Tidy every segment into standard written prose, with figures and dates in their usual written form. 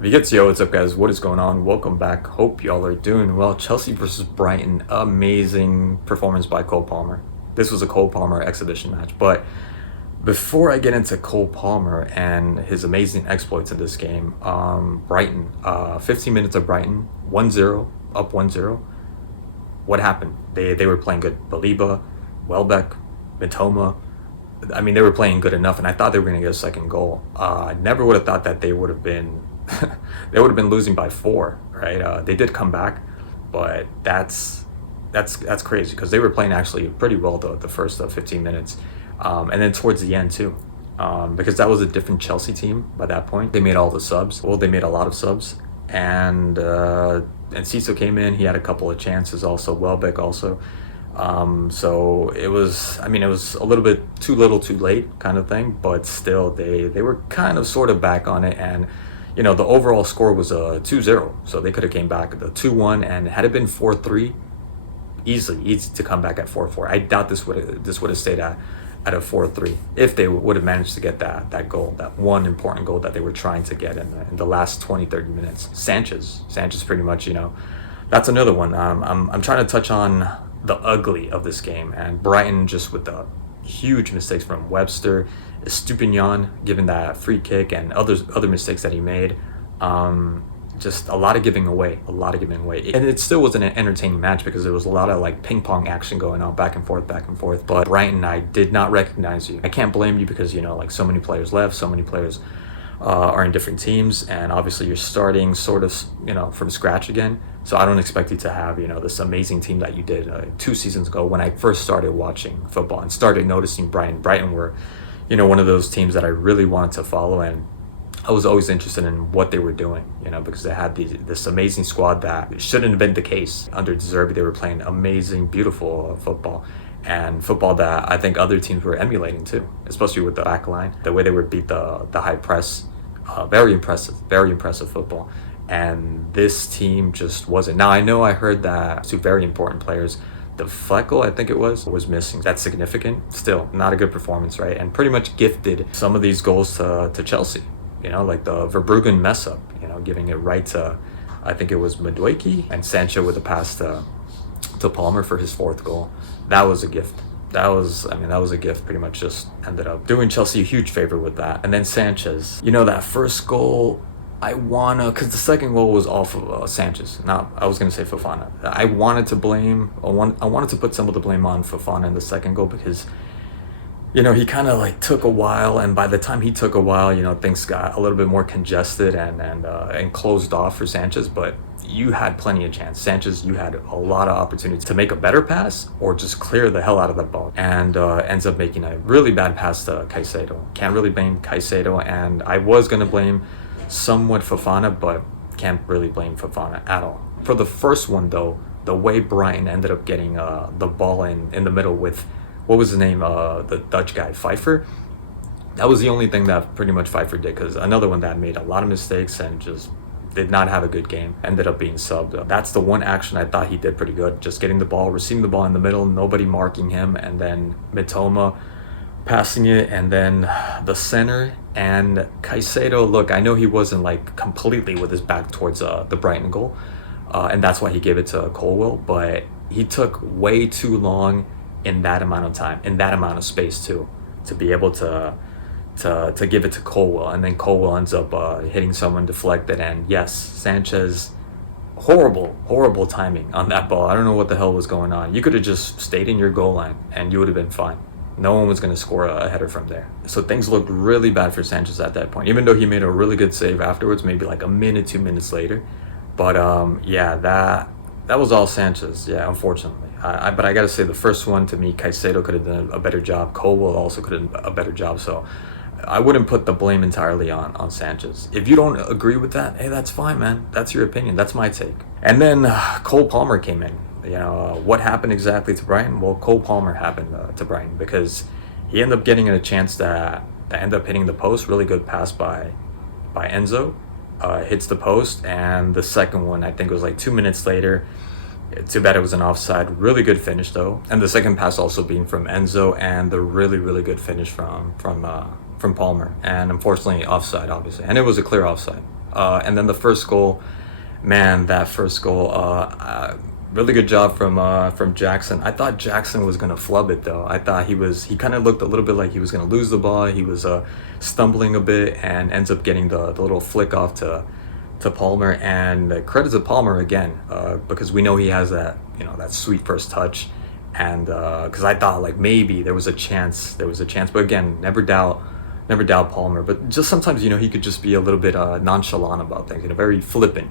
Yo, what's up, guys? What is going on? Welcome back. Hope y'all are doing well. Chelsea versus Brighton. Amazing performance by Cole Palmer. This was a Cole Palmer exhibition match. But before I get into Cole Palmer and his amazing exploits in this game, Brighton, 15 minutes of Brighton, 1-0, up 1-0. What happened? They were playing good. Baliba, Welbeck, Mitoma. I mean, they were playing good enough, and I thought they were going to get a second goal. I never would have thought that they would have been they would have been losing by 4, right? They did come back, but that's crazy because they were playing actually pretty well the first 15 minutes, and then towards the end too, because that was a different Chelsea team by that point. They made all the subs. Well, they made a lot of subs, and Ciso came in. He had a couple of chances also. Welbeck also. So it was, I mean, it was a little bit too little too late kind of thing, but still they were kind of sort of back on it. And the overall score was a 2-0, so they could have came back the 2-1, and had it been 4-3, easy to come back at 4-4. I doubt this would have stayed at a 4-3 if they would have managed to get that goal, that one important goal that they were trying to get in the last 20-30 minutes. Sanchez pretty much, that's another one. I'm trying to touch on the ugly of this game, and Brighton just with the huge mistakes from Webster, Estupinian giving that free kick, and other mistakes that he made. Just a lot of giving away, and it still was an entertaining match because there was a lot of like ping pong action going on back and forth. But Brighton, I did not recognize you. I can't blame you because like so many players left, so many players are in different teams, and obviously you're starting sort of from scratch again. So I don't expect you to have this amazing team that you did 2 seasons ago when I first started watching football and started noticing Brighton. Brighton were one of those teams that I really wanted to follow, and I was always interested in what they were doing, because they had this amazing squad that shouldn't have been the case under De Zerbi. They were playing amazing, beautiful football, and football that I think other teams were emulating too, especially with the back line, the way they would beat the high press. Very impressive football. And this team just wasn't. Now, I know I heard that 2 very important players, the Fleckel, I think it was missing. That's significant. Still, not a good performance, right? And pretty much gifted some of these goals to Chelsea. Like the Verbruggen mess up, giving it right to, I think it was Madueke, and Sancho with the pass to Palmer for his 4th goal. That was a gift. That was a gift. Pretty much just ended up doing Chelsea a huge favor with that. And then Sanchez, that first goal, because the second goal was off of Sanchez. Now, I was going to say Fofana. I wanted to put some of the blame on Fofana in the second goal because, he kind of like took a while, and by the time he took a while, things got a little bit more congested and closed off for Sanchez. But you had plenty of chance. Sanchez, you had a lot of opportunities to make a better pass or just clear the hell out of that ball, and ends up making a really bad pass to Caicedo. Can't really blame Caicedo, and I was going to blame somewhat Fofana, but can't really blame Fofana at all. For the first one, though, the way Brighton ended up getting the ball in the middle with, what was his name, the Dutch guy, Pfeiffer, that was the only thing that pretty much Pfeiffer did, because another one that made a lot of mistakes and just did not have a good game, ended up being subbed. That's the one action I thought he did pretty good, just getting the ball, receiving the ball in the middle, nobody marking him, and then Mitoma passing it, and then the center, and Caicedo, look, I know he wasn't like completely with his back towards the Brighton goal, and that's why he gave it to Colwill, but he took way too long in that amount of time, in that amount of space too, to be able to give it to Colwill, and then Colwill ends up hitting someone deflected, and yes, Sanchez, horrible timing on that ball. I don't know what the hell was going on. You could have just stayed in your goal line and you would have been fine. No one was going to score a header from there. So things looked really bad for Sanchez at that point, even though he made a really good save afterwards, maybe like a minute, 2 minutes later. But yeah, that was all Sanchez, yeah, unfortunately. But I got to say, the first one, to me, Caicedo could have done a better job. Colwill also could have done a better job. So I wouldn't put the blame entirely on Sanchez. If you don't agree with that, hey, that's fine, man. That's your opinion. That's my take. And then Cole Palmer came in. What happened exactly to Brighton? Well, Cole Palmer happened to Brighton because he ended up getting a chance that ended up hitting the post. Really good pass by Enzo. Hits the post, and the second one, I think it was like 2 minutes later. Too bad it was an offside. Really good finish though, and the second pass also being from Enzo, and the really good finish from Palmer, and unfortunately offside, obviously, and it was a clear offside. And then the first goal, man, that first goal, really good job from Jackson. I thought Jackson was gonna flub it though. I thought he kind of looked a little bit like he was gonna lose the ball. He was stumbling a bit and ends up getting the little flick off to Palmer. And credit to Palmer again, because we know he has that, that sweet first touch. And because I thought like maybe there was a chance, but again, never doubt Palmer. But just sometimes, he could just be a little bit nonchalant about things, very flippant,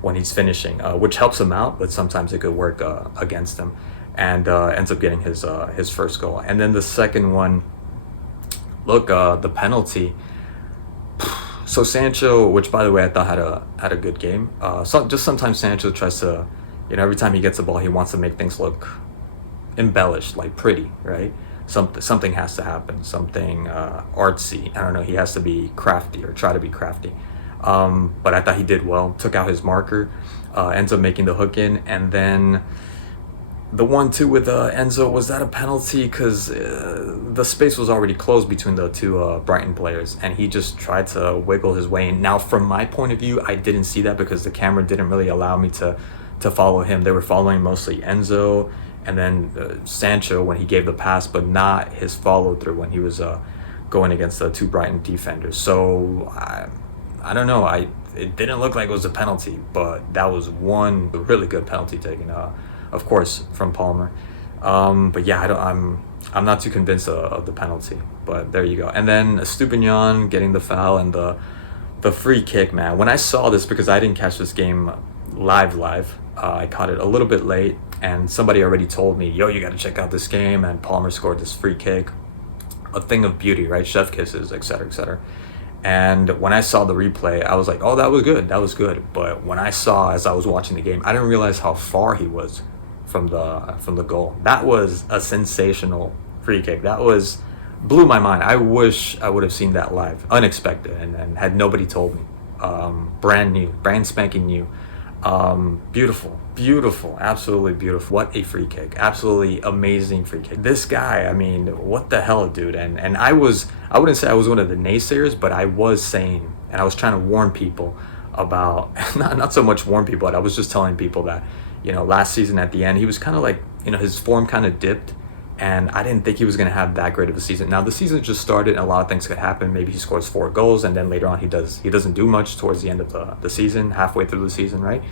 when he's finishing, which helps him out, but sometimes it could work against him, and ends up getting his first goal. And then the second one, look, the penalty. So Sancho, which by the way I thought had a good game. So just sometimes Sancho tries to, every time he gets the ball, he wants to make things look embellished, like pretty, right? Something has to happen, something artsy. I don't know. He has to be crafty or try to be crafty. But I thought he did well. Took out his marker, ends up making the hook in, and then the 1-2 with Enzo, was that a penalty? Because the space was already closed between the two Brighton players, and he just tried to wiggle his way in. Now, from my point of view, I didn't see that because the camera didn't really allow me to follow him. They were following mostly Enzo and then Sancho when he gave the pass, but not his follow through when he was going against the two Brighton defenders. So I don't know. It didn't look like it was a penalty, but that was one really good penalty taken, of course, from Palmer. But yeah, I'm not too convinced of the penalty. But there you go. And then Estupinian getting the foul and the free kick, man. When I saw this, because I didn't catch this game live, I caught it a little bit late, and somebody already told me, yo, you got to check out this game, and Palmer scored this free kick. A thing of beauty, right? Chef kisses, etc., etc. And when I saw the replay, I was like, oh, that was good. But when I saw, as I was watching the game, I didn't realize how far he was from the goal. That was a sensational free kick. That blew my mind. I wish I would have seen that live, unexpected, and had nobody told me. Brand spanking new. Beautiful, absolutely beautiful. What a free kick. Absolutely amazing free kick. This guy, I mean, what the hell, dude? And I wouldn't say I was one of the naysayers, but I was saying, and I was trying to warn people about, not so much warn people, but I was just telling people that, last season at the end, he was kind of like, his form kind of dipped, and I didn't think he was going to have that great of a season. Now, the season just started, and a lot of things could happen. Maybe he scores 4 goals, and then later on he doesn't do much towards the end of the season, halfway through the season, right?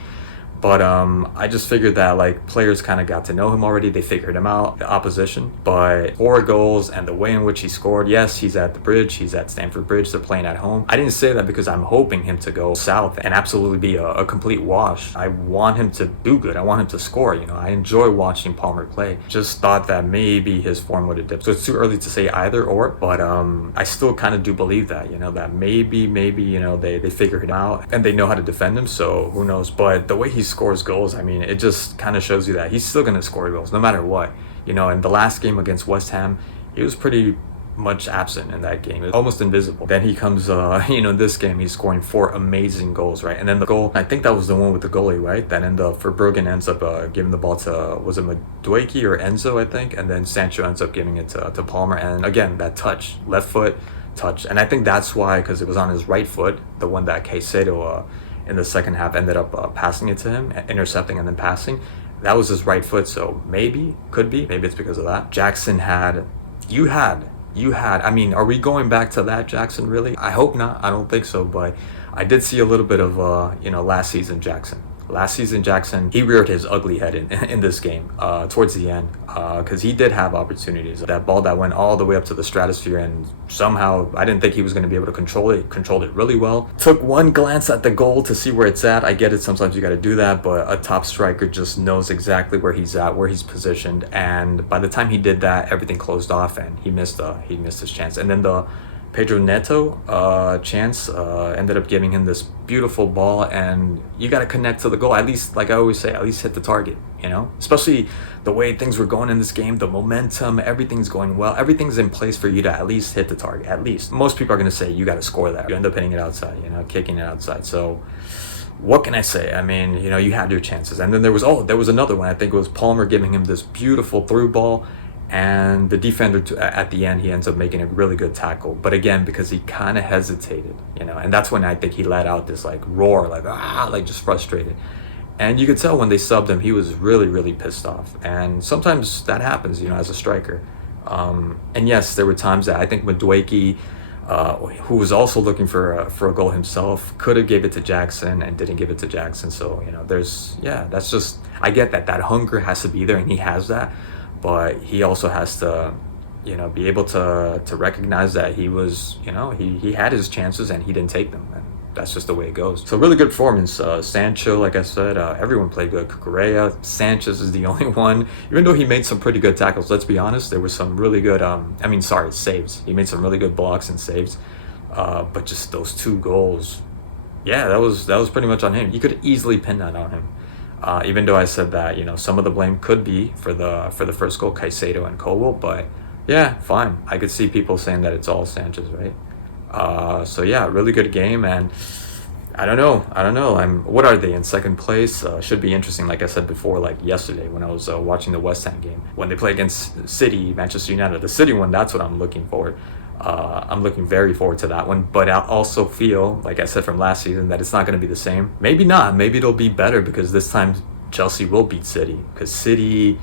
But I just figured that like players kind of got to know him already. They figured him out, the opposition. But 4 goals and the way in which he scored, yes, he's at the Bridge. He's at Stamford Bridge. They're playing at home. I didn't say that because I'm hoping him to go south and absolutely be a complete wash. I want him to do good. I want him to score. I enjoy watching Palmer play. Just thought that maybe his form would have dipped. So it's too early to say either or. But I still kind of do believe that, that maybe, they figure it out and they know how to defend him. So who knows? But the way he scores goals, I mean, it just kind of shows you that he's still going to score goals no matter what. In the last game against West Ham, he was pretty much absent in that game. It was almost invisible. Then he comes, this game, he's scoring 4 amazing goals, right? And then the goal, I think that was the one with the goalie, right? That Verbruggen ends up giving the ball to, was it Madueke or Enzo, I think? And then Sancho ends up giving it to Palmer. And again, that touch, left foot touch. And I think that's why, because it was on his right foot, the one that Caicedo in the second half ended up passing it to him, intercepting and then passing. That was his right foot, so maybe it's because of that. Jackson you had, I mean, are we going back to that Jackson really? I hope not, I don't think so, but I did see a little bit of, last season Jackson. He reared his ugly head in this game towards the end, because he did have opportunities. That ball that went all the way up to the stratosphere, and somehow I didn't think he was going to be able to controlled it really well. Took one glance at the goal to see where it's at. I get it, sometimes you got to do that, but a top striker just knows exactly where he's at, where he's positioned, and by the time he did that, everything closed off and he missed his chance. And then the Pedro Neto chance ended up giving him this beautiful ball, and you got to connect to the goal. At least, like I always say, at least hit the target, especially the way things were going in this game, the momentum, everything's going well. Everything's in place for you to at least hit the target, at least. Most people are going to say you got to score that. You end up hitting it outside, kicking it outside. So what can I say? I mean, you had your chances. And then there was another one. I think it was Palmer giving him this beautiful through ball, and the defender at the end, he ends up making a really good tackle. But again, because he kind of hesitated, and that's when I think he let out this like roar, like like just frustrated. And you could tell when they subbed him, he was really, really pissed off. And sometimes that happens, as a striker. And yes, there were times that I think Madueke, who was also looking for a goal himself, could have gave it to Jackson and didn't give it to Jackson. So that's just, I get that hunger has to be there, and he has that, but he also has to be able to recognize that he was, he had his chances and he didn't take them, and that's just the way it goes. So really good performance. Sancho, like I said, everyone played good. Correa, Sanchez is the only one, even though he made some pretty good tackles. Let's be honest, there was some really good, saves. He made some really good blocks and saves. But just those 2 goals, yeah, that was pretty much on him. You could easily pin that on him. Even though I said that, some of the blame could be for the first goal, Caicedo and Colwell, but yeah, fine. I could see people saying that it's all Sanchez, right? So yeah, really good game, and I don't know. What are they in second place? Should be interesting. Like I said before, like yesterday when I was watching the West Ham game, when they play against City, Manchester United, the City one. That's what I'm looking forward. I'm looking very forward to that one. But I also feel, like I said from last season, that it's not going to be the same. Maybe not. Maybe it'll be better because this time Chelsea will beat City, because City,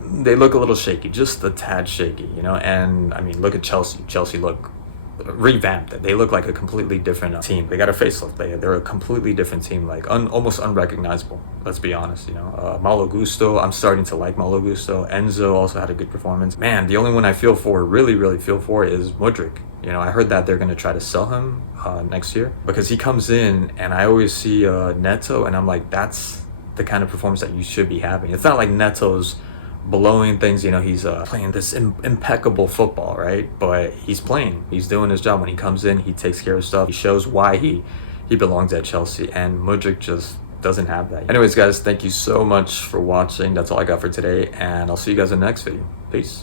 they look a little shaky, just a tad shaky, And I mean, look at Chelsea. Chelsea look revamped. They look like a completely different team. They got a facelift. They're a completely different team, like almost unrecognizable. Let's be honest. Malo Gusto. I'm starting to like Malo Gusto. Enzo also had a good performance. Man, the only one I feel for, really feel for, is Mudryk. I heard that they're going to try to sell him next year, because he comes in and I always see Neto, and I'm like, that's the kind of performance that you should be having. It's not like Neto's blowing things, he's playing this impeccable football, right? But he's doing his job. When he comes in, he takes care of stuff. He shows why he belongs at Chelsea, and Mudryk just doesn't have that. Anyways, guys, thank you so much for watching. That's all I got for today, and I'll see you guys in the next video. Peace.